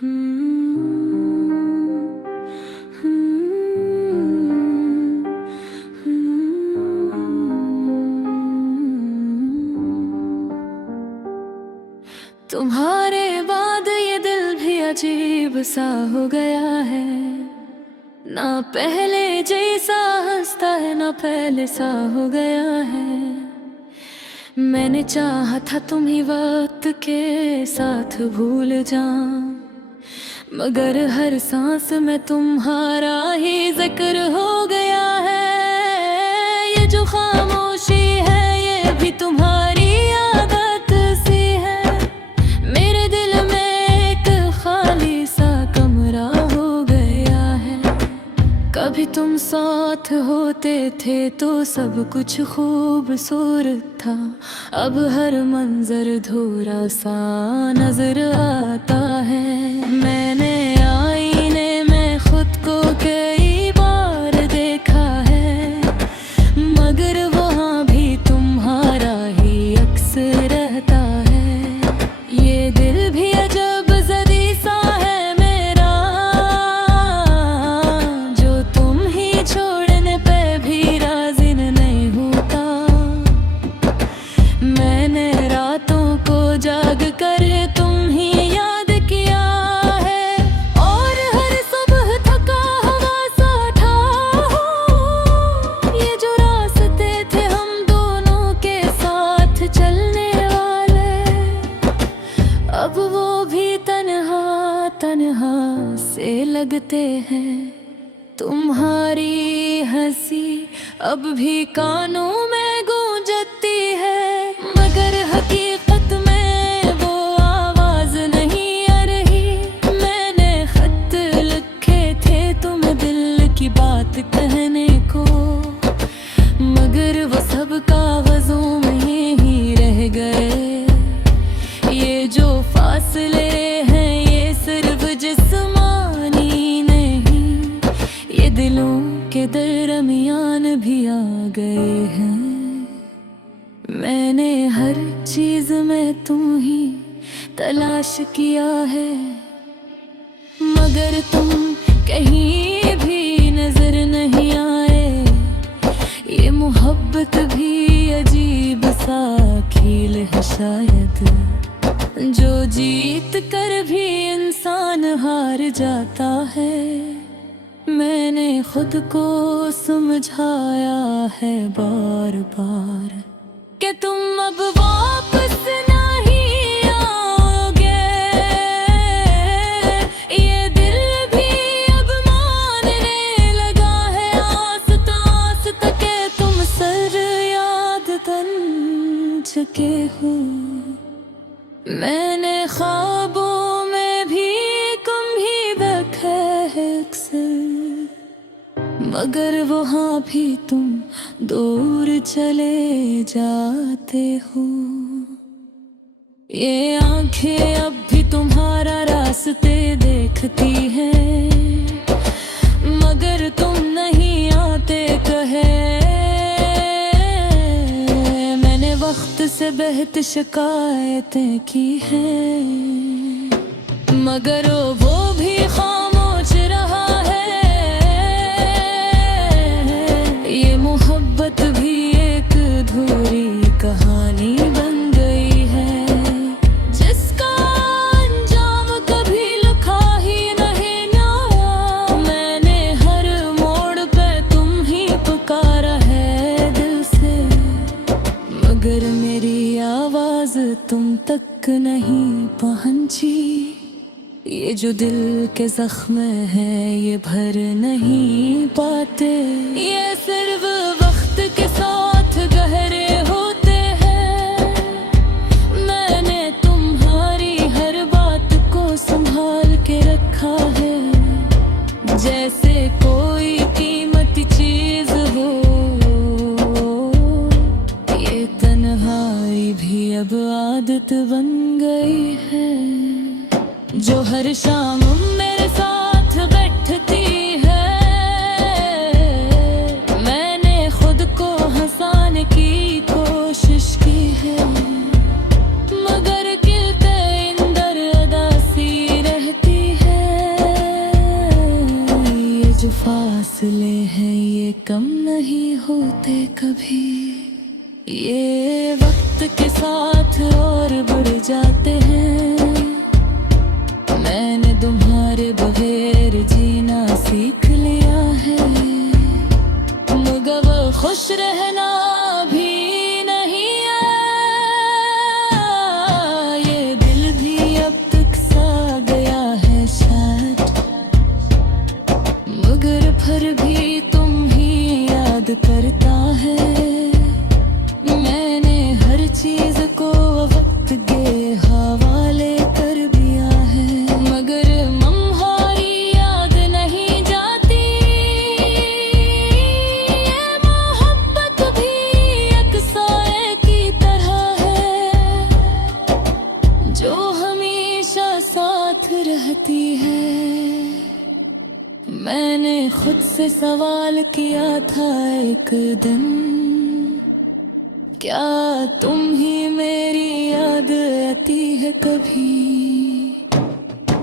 तुम्हारे बाद ये दिल भी अजीब सा हो गया है, ना पहले जैसा हंसता है ना पहले सा हो गया है। मैंने चाहा था तुम ही वक्त के साथ भूल जाऊं, मगर हर सांस में तुम्हारा ही जिक्र हो गया है। ये जो खामोशी है ये भी तुम्हारी आदत सी है, मेरे दिल में एक खाली सा कमरा हो गया है। कभी तुम साथ होते थे तो सब कुछ खूबसूरत था, अब हर मंजर धूरा सा नजर आता है। मैंने आईने में खुद को कई बार देखा है, मगर वहाँ भी तुम्हारा ही अक्स रहता है। ये दिल भी अजब ज़दी सा है मेरा, जो तुम ही छोड़ने पे भी राज़ी नहीं होता। मैंने रातों को जाग कर तुम ही याद किया है, और हर सुबह थका हुआ सा उठा हूँ। ये जो रास्ते थे हम दोनों के साथ चलने वाले, अब वो भी तन्हा तन्हा से लगते हैं। तुम्हारी हंसी अब भी कानों में गूंजती है, मगर हकीकत में वो आवाज नहीं आ रही। मैंने खत लिखे थे तुम्हें दिल की बात कहने को, मगर वो सब कागजों में ही रह गए। ये जो फासले हैं ये सिर्फ जिस्मानी नहीं, ये दिलों के दरमियान भी आ गए हैं। मैंने हर चीज में तुम ही तलाश किया है, मगर तुम कहीं भी नजर नहीं आए। ये मोहब्बत भी अजीब सा खेल है शायद, जो जीत कर भी इंसान हार जाता है। मैंने खुद को समझाया है बार बार कि तुम अब वापस नहीं आओगे। ये दिल भी अब मानने लगा है आस्ता के तुम सर याद तन चुके हो। मैंने ख्वाबों में भी तुम ही देखा है अक्सर, मगर वहाँ भी तुम दूर चले जाते हो। ये आंखें अब भी तुम्हारा रास्ते देखती हैं, मगर तुम नहीं आते कहे। मैंने वक्त से बेहद शिकायतें की हैं, मगर वो भी खामोश रहा है। ये मोहब्बत भी एक अधूरी कहानी बन गई है, जिसका अंजाम कभी लिखा ही नहीं आया। मैंने हर मोड़ पे तुम ही पुकारा है दिल से, मगर मेरी आवाज तुम तक नहीं पहुंची। ये जो दिल के जख्म है ये भर नहीं पाते, ये सिर्फ वक्त के साथ गहरे होते हैं। मैंने तुम्हारी हर बात को संभाल के रखा है, जैसे कोई कीमती चीज हो। ये तन्हाई भी अब आदत बन गई है, जो हर शाम मेरे साथ बैठती है। मैंने खुद को हंसाने की कोशिश की है, मगर दिल के अंदर अदासी रहती कम नहीं होते कभी। ये वक्त के साथ और बढ़ जाते हैं। मैंने तुम्हारे बगैर जीना सीख लिया है, मगर वो खुश रहना भी नहीं आया। ये दिल भी अब तक सा गया है शायद, मगर फिर भी तुम ही याद करता है। मैंने हर चीज को वक्त के हवाले कर दिया है, मगर तुम्हारी याद नहीं जाती। ये मोहब्बत भी एक साए की तरह है, जो हमेशा साथ रहती है। मैंने खुद से सवाल किया था एक दिन, क्या तुम ही मेरी याद आती है कभी?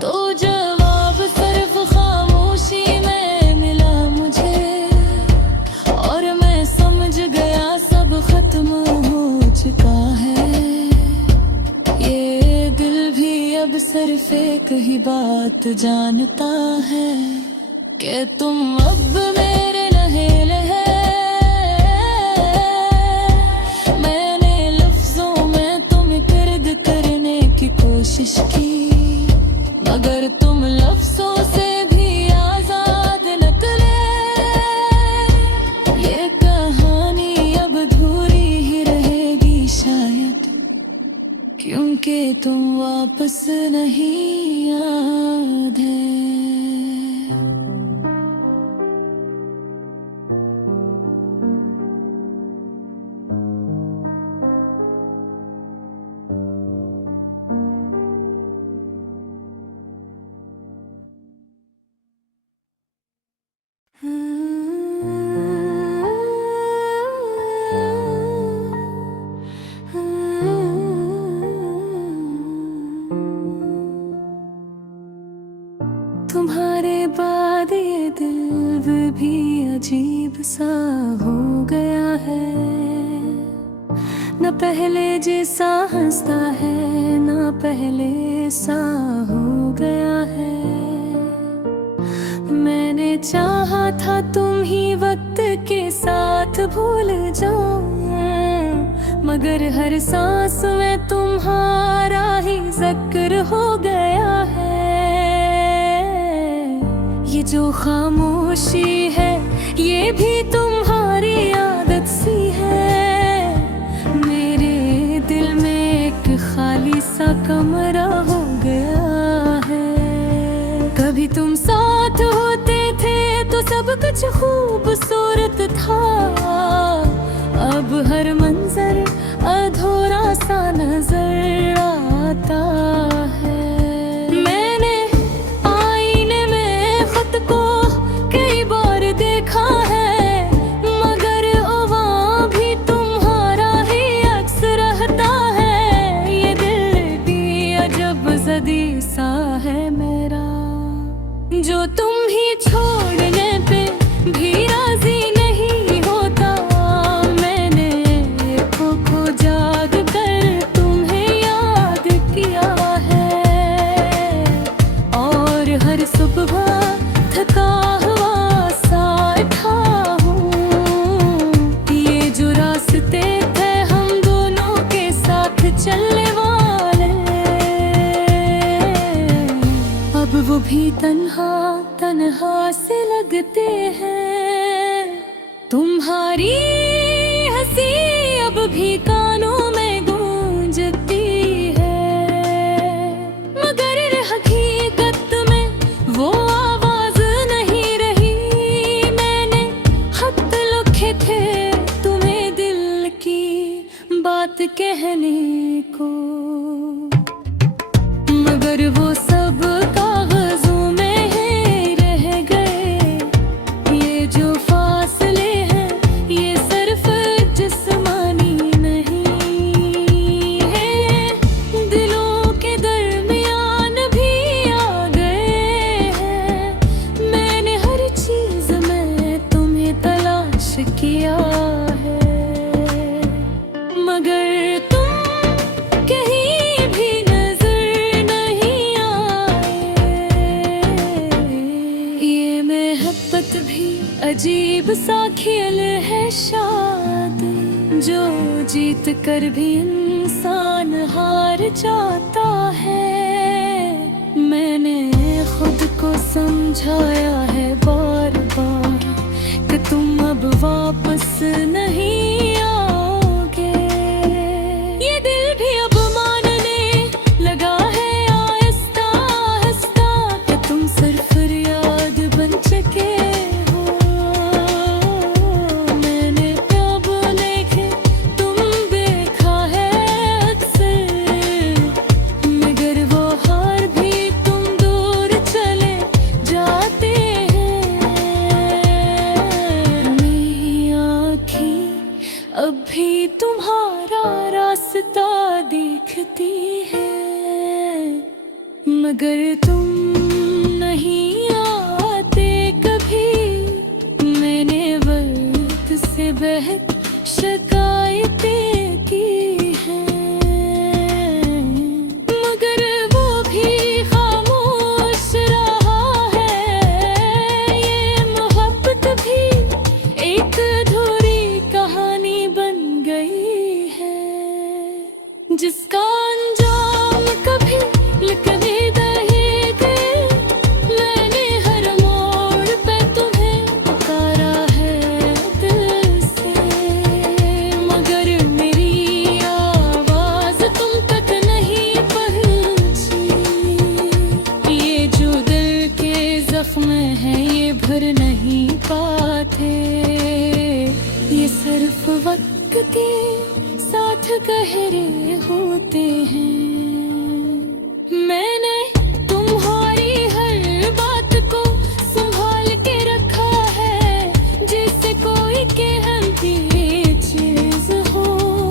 तो जवाब सिर्फ खामोशी में मिला मुझे, और मैं समझ गया सब खत्म हो चुका है। ये दिल भी अब सिर्फ एक ही बात जानता है, कि तुम अब मेरे नहेल है। मैंने लफ्जों में तुम्हें कैद करने की कोशिश की, मगर तुम लफ्जों से भी आजाद निकले। ये कहानी अब अधूरी ही रहेगी शायद, क्योंकि तुम वापस नहीं याद है। तुम्हारे बाद ये दिल भी अजीब सा हो गया है, न पहले जैसा हंसता है, न पहले सा हो गया है। मैंने चाहा था तुम ही वक्त के साथ भूल जाऊं, मगर हर सांस में तुम्हारा ही जिक्र हो गया है। ये जो खामोशी है, ये भी तुम्हारी आदत सी है। मेरे दिल में एक खाली सा कमरा हो गया है। कभी तुम साथ होते थे तो सब कुछ खूबसूरत था, अब हर मंजर अधूरा सा नजर आता है। मैंने आईने में खुद को कई बार देखा है, मगर वहाँ भी तुम्हारा ही अक्स रहता है। ये दिल भी अजब ज़दी सा है मेरा, जो तुम ही छोड़ने पे भी राजी नहीं होता। मैंने खो जाग कर तुम्हें याद किया है, और हर सुबह थका हुआ सा उठा हूँ। ये जो रास्ते थे हम दोनों के साथ चलने वाले, अब वो भी तन्हा तन्हा से लगते हैं। तुम्हारी हंसी अब भी कानों में गूंजती है, मगर हकीकत में वो आवाज नहीं रही। मैंने खत लिखे थे तुम्हें दिल की बात कहने को, मगर वो सब कागजों में ही रह गए। ये जो फासले हैं ये सिर्फ जिस्मानी नहीं है, दिलों के दरमियान भी आ गए हैं। मैंने हर चीज में तुम्हें तलाश अजीब सा खेल है शायद, जो जीत कर भी इंसान हार जाता है। मैंने खुद को समझाया है बार बार कि तुम अब वापस नहीं आओगे। ये दिल भी अब मानने लगा है आहिस्ता आहिस्ता कि तुम सिर्फ फरियाद बन चुके हो। मैंने अब देखे तुम देखा है अक्सर, मगर वो हार भी तुम दूर चले जाते हैं। मेरी आँखें अब भी तुम्हारा रास्ता देखती है, मगर तुम नहीं आते कभी। मैंने वक्त से बेहद शिकायतें की हैं, मगर वो भी खामोश रहा है। ये मोहब्बत भी एक अधूरी कहानी बन गई है, जिसका अंजाम कभी लिख नहीं देंगे। मैंने हर मोड़ पे तुम्हें पुकारा है दिल से, मगर मेरी आवाज तुम तक नहीं पहुंची। ये जो दिल के जख्म हैं ये भर नहीं पाते, ये सिर्फ वक्त के साथ गहरे होते हैं। मैंने तुम्हारी हर बात को संभाल के रखा है, जैसे कोई के हमकी चीज हो।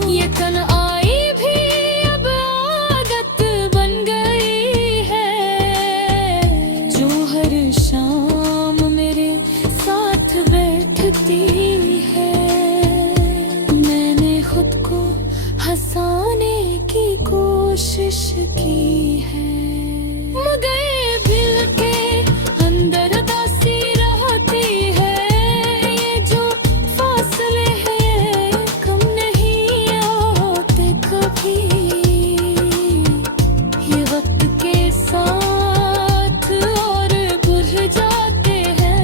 ये तन्हाई भी अब आदत बन गई है, जो हर शाम मेरे साथ बैठती है। मैंने खुद को हंसाने की कोशिश की है, मगर दिल के अंदर उदासी रहती है। ये जो फासले हैं कम नहीं होते कभी, ये वक्त के साथ और बुझ जाते हैं।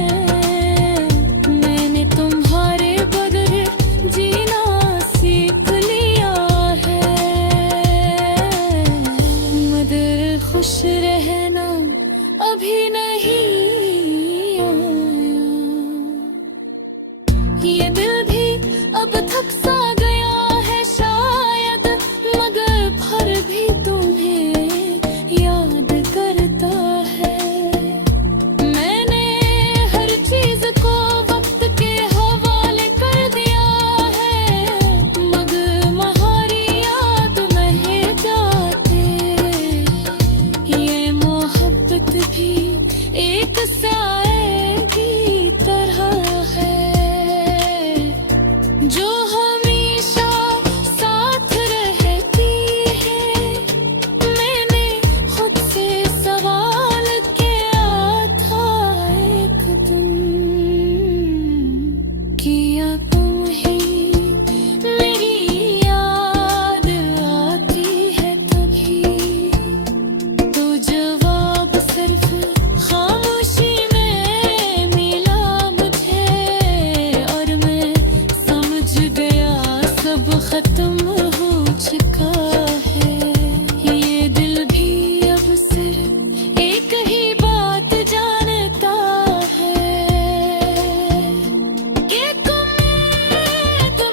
मैंने तुम्हारे बगैर जीना सीख लिया है, मगर खुश रहना अभी नहीं आया। ये दिल भी अब थक सा गया है शायद, मगर फिर भी तुम्हें याद करता है। मैंने हर चीज को वक्त के हवाले कर दिया है, मगर तुम्हारी याद में जाते। ये मोहब्बत भी एक साए की तरह है, जो हमेशा साथ रहती है। मैंने खुद से सवाल किया था एक दिन, किया तुम ही मेरी याद आती है तभी। तो जवाब सिर्फ खामोशी में मिला मुझे, और मैं समझ गया सब खत्म हो चुका है। ये दिल भी अब सिर्फ एक ही बात जानता है, कि तुम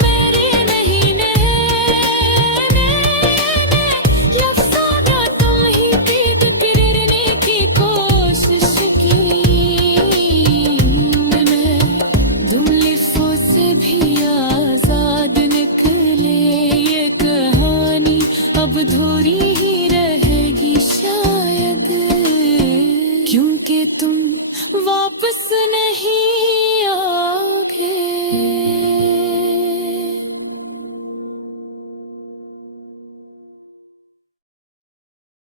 मेरे नहीं लफ्ज़ों का तुम ही पीत गिरने की कोशिश की। मैं धुंधली से भी आजाद निकले, ये कहानी अब अधूरी ही रहेगी शायद, क्योंकि तुम वापस नहीं